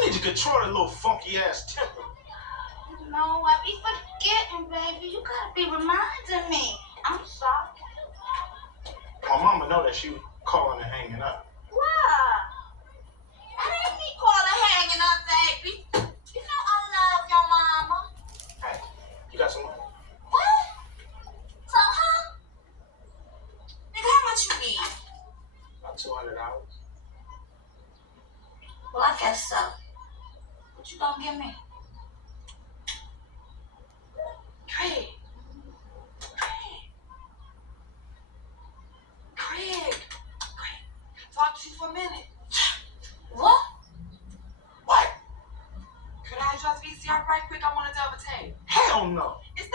You need to control that little funky ass temper. No, I be forgetting, baby. You gotta be reminding me. I'm sorry. My mama know that she was calling and hanging up. Why? That ain't me calling hanging up, baby. You know I love your mama. Hey, you got some money? What? So, huh? Nigga, how much you need? About $200. Well, I guess so. What you gonna give me? Craig. Talk to you for a minute. What? What? Could I just VCR right quick? I want to double take. Hell no. It's